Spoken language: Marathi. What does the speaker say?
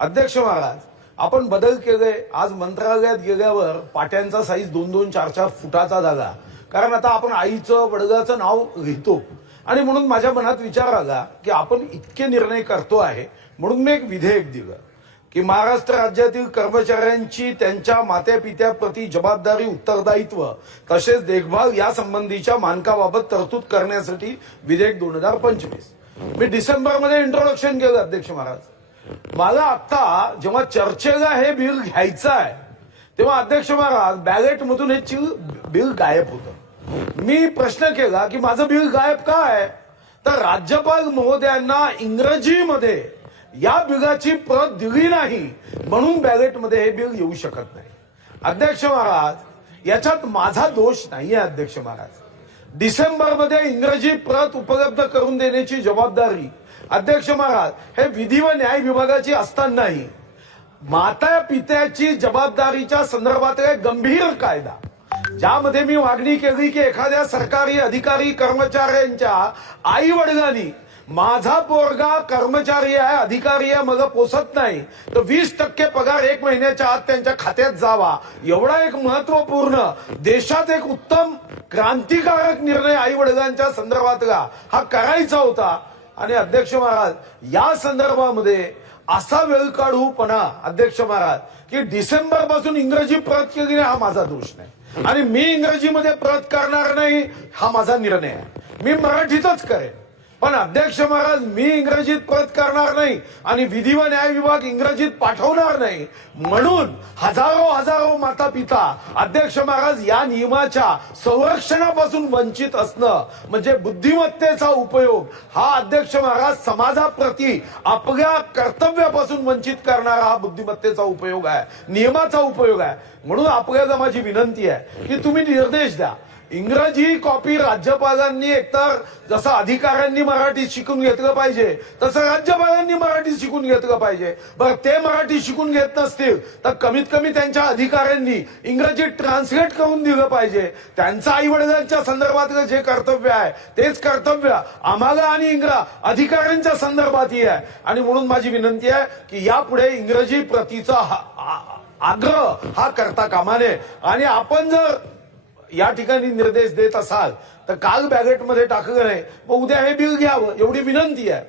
अध्यक्ष महाराज, आपण बदल केले। आज मंत्रालयात गेल्यावर पाट्यांचा साईज 2-2, 4-4 फुटाचा झाला, कारण आता आपण आईचं वडिलाचं नाव लिहितो। आणि म्हणून माझ्या मनात विचार आला की आपण इतके निर्णय करतो आहे, म्हणून मी एक विधेयक दिलं की महाराष्ट्र राज्यातील कर्मचाऱ्यांची त्यांच्या मात्यापित्याप्रती जबाबदारी, उत्तरदायित्व तसेच देखभाल यासंबंधीच्या मानकाबाबत तरतूद करण्यासाठी विधेयक 2025 मी डिसेंबरमध्ये इंट्रोडक्शन केलं। अध्यक्ष महाराज, मला आता जेव्हा चर्चेला हे बिल घ्यायचं आहे तेव्हा अध्यक्ष महाराज बॅलेटमधून हे बिल गायब होतं। मी प्रश्न केला की माझं बिल गायब का आहे, तर राज्यपाल महोदयांना इंग्रजीमध्ये या बिलाची प्रत दिली नाही म्हणून बॅलेटमध्ये हे बिल येऊ शकत नाही। अध्यक्ष महाराज, याच्यात माझा दोष नाहीये। अध्यक्ष महाराज, डिसेंबरमध्ये इंग्रजी प्रत उपलब्ध करून देण्याची जबाबदारी अध्यक्ष महाराज हे विधी व न्याय विभागाची असतानाही माता पित्याची जबाबदारीच्या संदर्भात एक गंभीर कायदा, ज्यामध्ये मी मागणी केली की एखाद्या सरकारी अधिकारी कर्मचाऱ्यांच्या आई वडिलांनी माझा पोरगा कर्मचारी आहे, अधिकारी आहे, मला पोसत नाही तर 20% पगार 1 महिन्याच्या आत त्यांच्या खात्यात जावा, एवढा एक महत्वपूर्ण देशात एक उत्तम क्रांतिकारक निर्णय आई वडिलांच्या संदर्भातला हा करायचा होता। आणि अध्यक्ष महाराज, या संदर्भामध्ये असा वेळ काढूपणा अध्यक्ष महाराज की डिसेंबर पासून इंग्रजी प्रत केली नाही, हा माझा दोष नाही। आणि मी इंग्रजीमध्ये प्रत करणार नाही हा माझा निर्णय आहे, मी मराठीतच करेन। पण अध्यक्ष महाराज, मी इंग्रजीत प्रत करणार नाही आणि विधी व न्याय विभाग इंग्रजीत पाठवणार नाही म्हणून हजारो माता पिता अध्यक्ष महाराज या नियमाच्या संरक्षणापासून वंचित असणं म्हणजे बुद्धिमत्तेचा उपयोग हा अध्यक्ष महाराज समाजाप्रती आपल्या कर्तव्यापासून वंचित करणारा हा बुद्धिमत्तेचा उपयोग आहे, नियमाचा उपयोग आहे। म्हणून आपल्याला माझी विनंती आहे की तुम्ही निर्देश द्या। इंग्रजी कॉपी राज्यपालांनी एकतर जसं अधिकाऱ्यांनी मराठी शिकून घेतलं पाहिजे तसं राज्यपालांनी मराठी शिकून घेतलं पाहिजे। बरं, ते मराठी शिकून घेत नसतील तर कमीत कमी त्यांच्या अधिकाऱ्यांनी इंग्रजी ट्रान्सलेट करून दिलं पाहिजे। त्यांचं आई वडिलांच्या संदर्भातलं जे कर्तव्य आहे तेच कर्तव्य आम्हाला आणि अधिकाऱ्यांच्या संदर्भातही आहे। आणि म्हणून माझी विनंती आहे की यापुढे इंग्रजी प्रतीचा आग्रह हा करता कामा नये। आणि आपण जर या ठिकाणी निर्देश देत असाल तर काल बॅलेटमध्ये टाकलं नाही, मग उद्या हे बिल घ्यावं एवढी विनंती आहे।